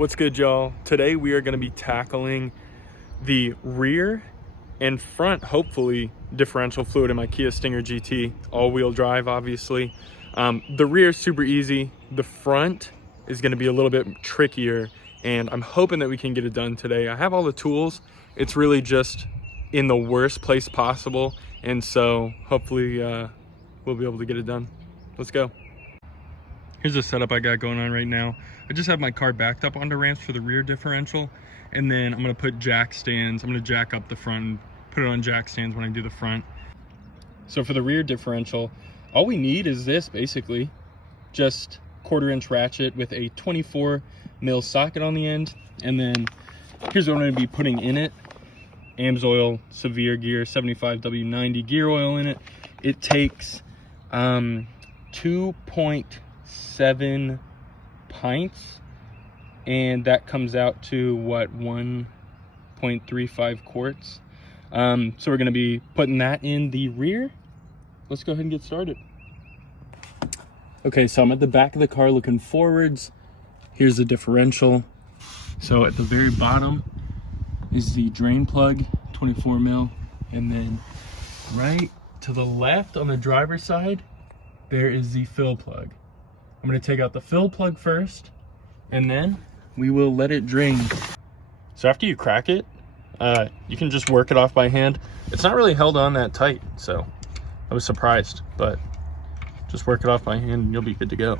What's good, y'all? Today we are going to be tackling the rear and front, hopefully, differential fluid in my Kia Stinger GT, all-wheel drive, obviously. The rear is super easy. The front is going to be a little bit trickier, and I'm hoping that we can get it done today. I have all the tools. It's really just in the worst place possible, and so hopefully we'll be able to get it done. Let's go. Here's the setup I got going on right now. I just have my car backed up onto ramps for the rear differential, and then I'm gonna put jack stands. I'm gonna jack up the front and put it on jack stands when I do the front. So for the rear differential, all we need is this, basically. Just 1/4-inch ratchet with a 24mm socket on the end, and then here's what I'm gonna be putting in it. AMSOIL Severe Gear 75W90 gear oil in it. It takes 2.7 pints, and that comes out to what, 1.35 quarts. So we're going to be putting that in the rear. Let's go ahead and get started. Okay, so I'm at the back of the car looking forwards. Here's the differential. So at the very bottom is the drain plug, 24mm, and then right to the left on the driver's side there is the fill plug. I'm going to take out the fill plug first, and then we will let it drain. So after you crack it, you can just work it off by hand. It's not really held on that tight, so I was surprised, but just work it off by hand and you'll be good to go.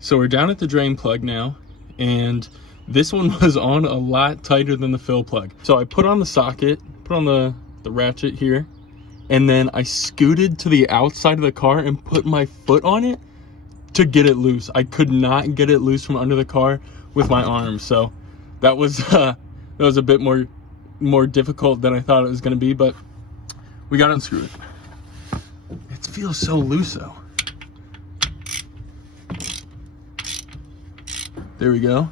So we're down at the drain plug now, and this one was on a lot tighter than the fill plug. So I put on the socket, put on the ratchet here, and then I scooted to the outside of the car and put my foot on it to get it loose. I could not get it loose from under the car with my arm, so that was a bit more difficult than I thought it was going to be, but we got it unscrewed. It feels so loose though. There we go.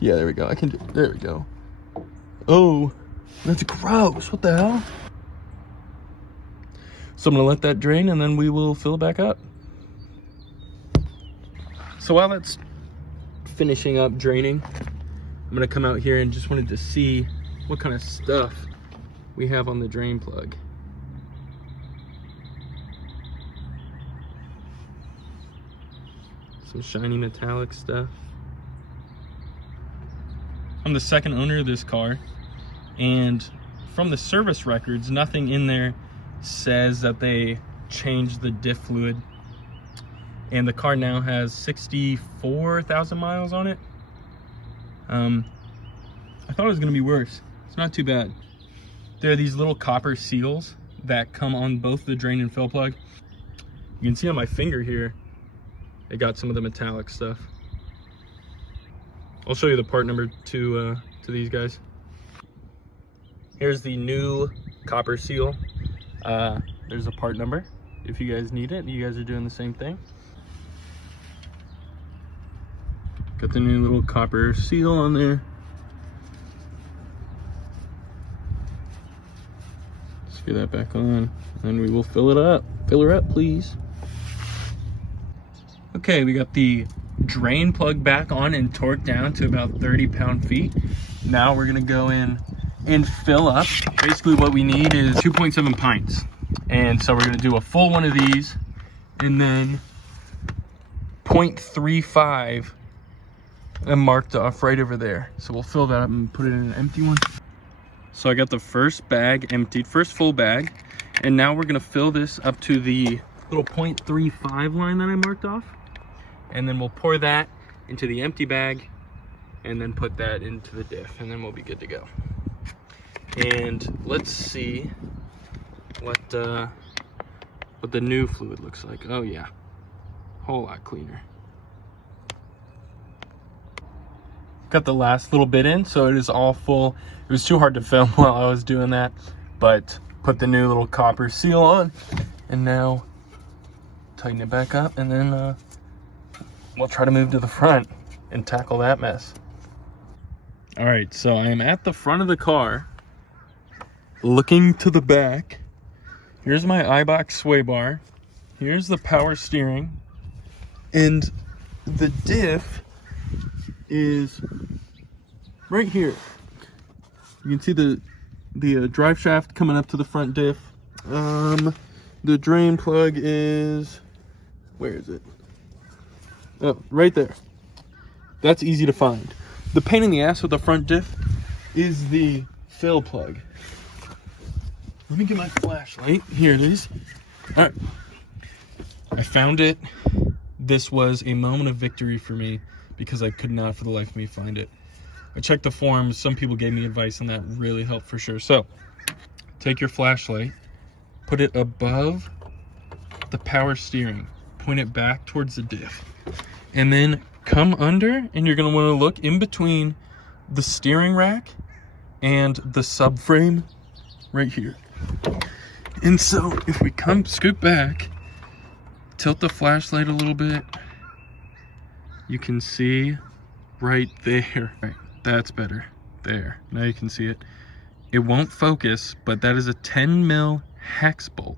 Yeah, there we go. I can do. There we go. Oh, that's gross. What the hell? So I'm gonna let that drain, and then we will fill it back up. So while that's finishing up draining, I'm gonna come out here and just wanted to see what kind of stuff we have on the drain plug. Some shiny metallic stuff. I'm the second owner of this car, and from the service records, nothing in there says that they changed the diff fluid, and the car now has 64,000 miles on it. I thought it was gonna be worse. It's not too bad. There are these little copper seals that come on both the drain and fill plug. You can see on my finger here, it got some of the metallic stuff. I'll show you the part number to these guys. Here's the new copper seal. There's a part number if you guys need it. You guys are doing the same thing. Got the new little copper seal on there. Screw that back on, and we will fill it up. Fill her up, please. Okay, we got the drain plug back on and torqued down to about 30 pound-feet. Now we're gonna go in and fill up. Basically what we need is 2.7 pints. And so we're gonna do a full one of these, and then 0.35 and marked off right over there. So we'll fill that up and put it in an empty one. So I got the first bag emptied, first full bag, and now we're gonna fill this up to the little 0.35 line that I marked off, and then we'll pour that into the empty bag and then put that into the diff, and then we'll be good to go. And let's see what the new fluid looks like. Oh yeah, whole lot cleaner. Got the last little bit in, so it is all full. It was too hard to film while I was doing that, but put the new little copper seal on, and now tighten it back up, and then we'll try to move to the front and tackle that mess. All right, so I am at the front of the car, looking to the back. Here's my iBox sway bar. Here's the power steering. And the diff is right here. You can see the drive shaft coming up to the front diff. The drain plug is, where is it? Oh, right there. That's easy to find. The pain in the ass with the front diff is the fill plug. Let me get my flashlight. Here it is. All right. I found it. This was a moment of victory for me because I could not for the life of me find it. I checked the forums. Some people gave me advice and that really helped for sure. So take your flashlight, put it above the power steering, point it back towards the diff, and then come under, and you're going to want to look in between the steering rack and the subframe right here. And so if we scoot back, tilt the flashlight a little bit, you can see right there. Right, that's better. There, now you can see it. It won't focus, but that is a 10 mil hex bolt.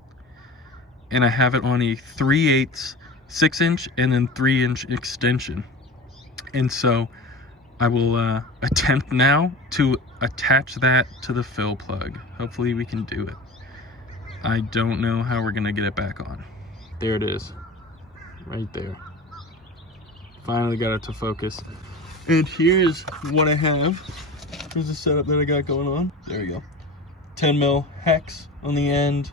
And I have it on a 3/8 6-inch and then 3-inch extension. And so I will attempt now to attach that to the fill plug. Hopefully we can do it. I don't know how we're gonna get it back on. There it is, right there. Finally got it to focus. And here's what I have. Here's the setup that I got going on. There we go. 10 mil hex on the end,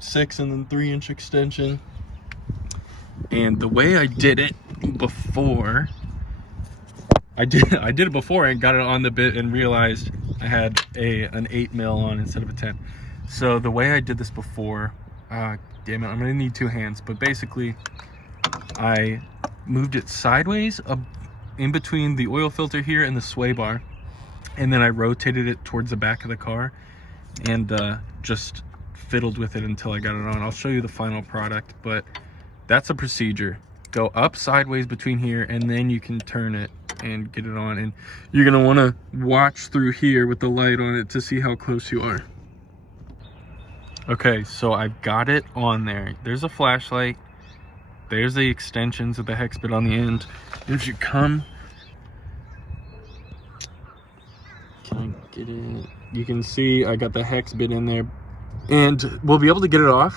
6 and then 3-inch extension. And the way I did it before, I did it before and got it on the bit and realized I had an 8 mil on instead of a 10. So the way I did this before, damn it, I'm gonna need 2 hands, but basically I moved it sideways in between the oil filter here and the sway bar, and then I rotated it towards the back of the car and just fiddled with it until I got it on. I'll show you the final product, but that's a procedure. Go up sideways between here, and then you can turn it and get it on. And you're gonna wanna watch through here with the light on it to see how close you are. Okay, so I've got it on there. There's a flashlight. There's the extensions of the hex bit on the end. If you come, can I get it? You can see I got the hex bit in there, and we'll be able to get it off.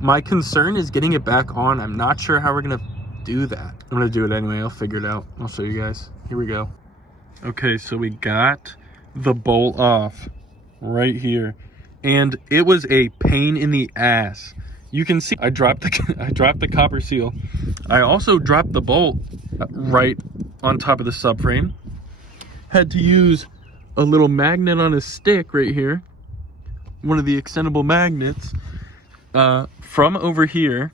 My concern is getting it back on. I'm not sure how we're gonna do that. I'm gonna do it anyway. I'll figure it out. I'll show you guys. Here we go. Okay, so we got the bolt off right here, and it was a pain in the ass. You can see I dropped the copper seal. I also dropped the bolt right on top of the subframe. Had to use a little magnet on a stick right here, one of the extendable magnets, from over here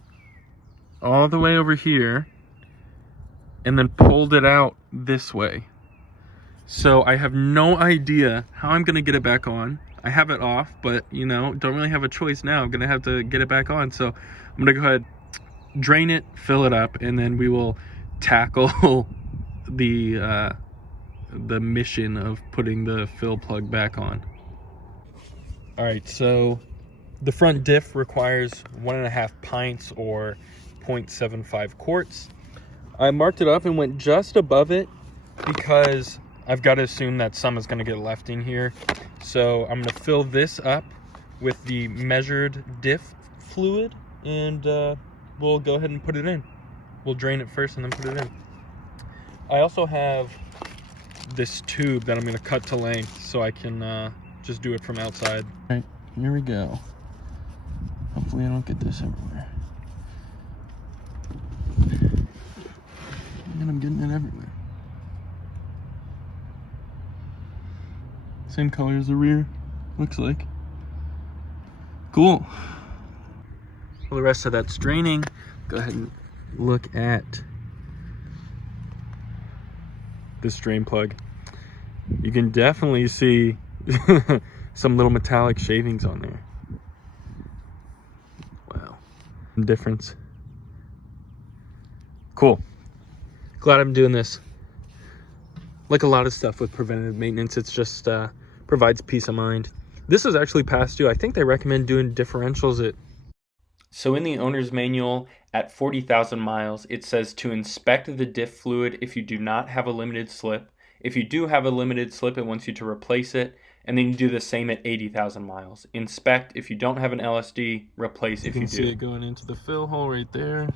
all the way over here, and then pulled it out this way. So I have no idea how I'm gonna get it back on. I have it off, but you know, don't really have a choice now. I'm gonna have to get it back on. So I'm gonna go ahead, drain it, fill it up, and then we will tackle the mission of putting the fill plug back on. All right, so the front diff requires 1.5 pints or 0.75 quarts. I marked it up and went just above it because I've got to assume that some is going to get left in here. So I'm going to fill this up with the measured diff fluid, and we'll go ahead and put it in. We'll drain it first and then put it in. I also have this tube that I'm going to cut to length so I can just do it from outside. All right, here we go. Hopefully I don't get this everywhere. And I'm getting it everywhere. Same color as the rear, looks like. Cool. Well, the rest of that's draining. Go ahead and look at this drain plug. You can definitely see some little metallic shavings on there. Wow. Difference. Cool. Glad I'm doing this. Like a lot of stuff with preventative maintenance, it's just provides peace of mind. This is actually past due. I think they recommend doing differentials at So in the owner's manual at 40,000 miles, it says to inspect the diff fluid if you do not have a limited slip. If you do have a limited slip, it wants you to replace it. And then you do the same at 80,000 miles. Inspect if you don't have an LSD, replace if you do. You can see it going into the fill hole right there.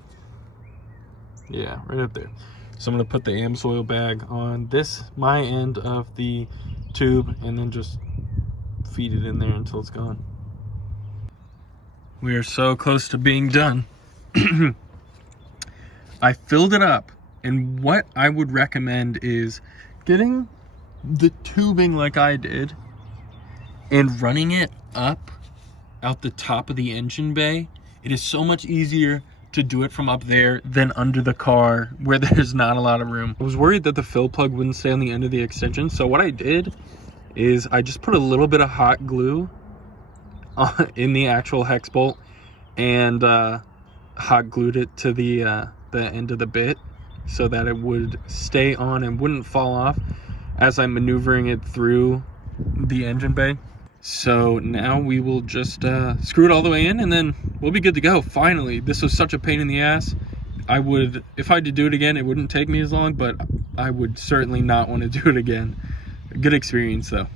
Yeah, right up there. So I'm gonna put the AMSoil bag on my end of the tube and then just feed it in there until it's gone. We are so close to being done. I filled it up, and what I would recommend is getting the tubing like I did and running it up out the top of the engine bay. It is so much easier to do it from up there than under the car where there's not a lot of room. I was worried that the fill plug wouldn't stay on the end of the extension, so what I did is I just put a little bit of hot glue in the actual hex bolt and hot glued it to the end of the bit so that it would stay on and wouldn't fall off as I'm maneuvering it through the engine bay. So now we will just screw it all the way in and then we'll be good to go. Finally, this was such a pain in the ass. If I had to do it again, it wouldn't take me as long, but I would certainly not want to do it again. Good experience though.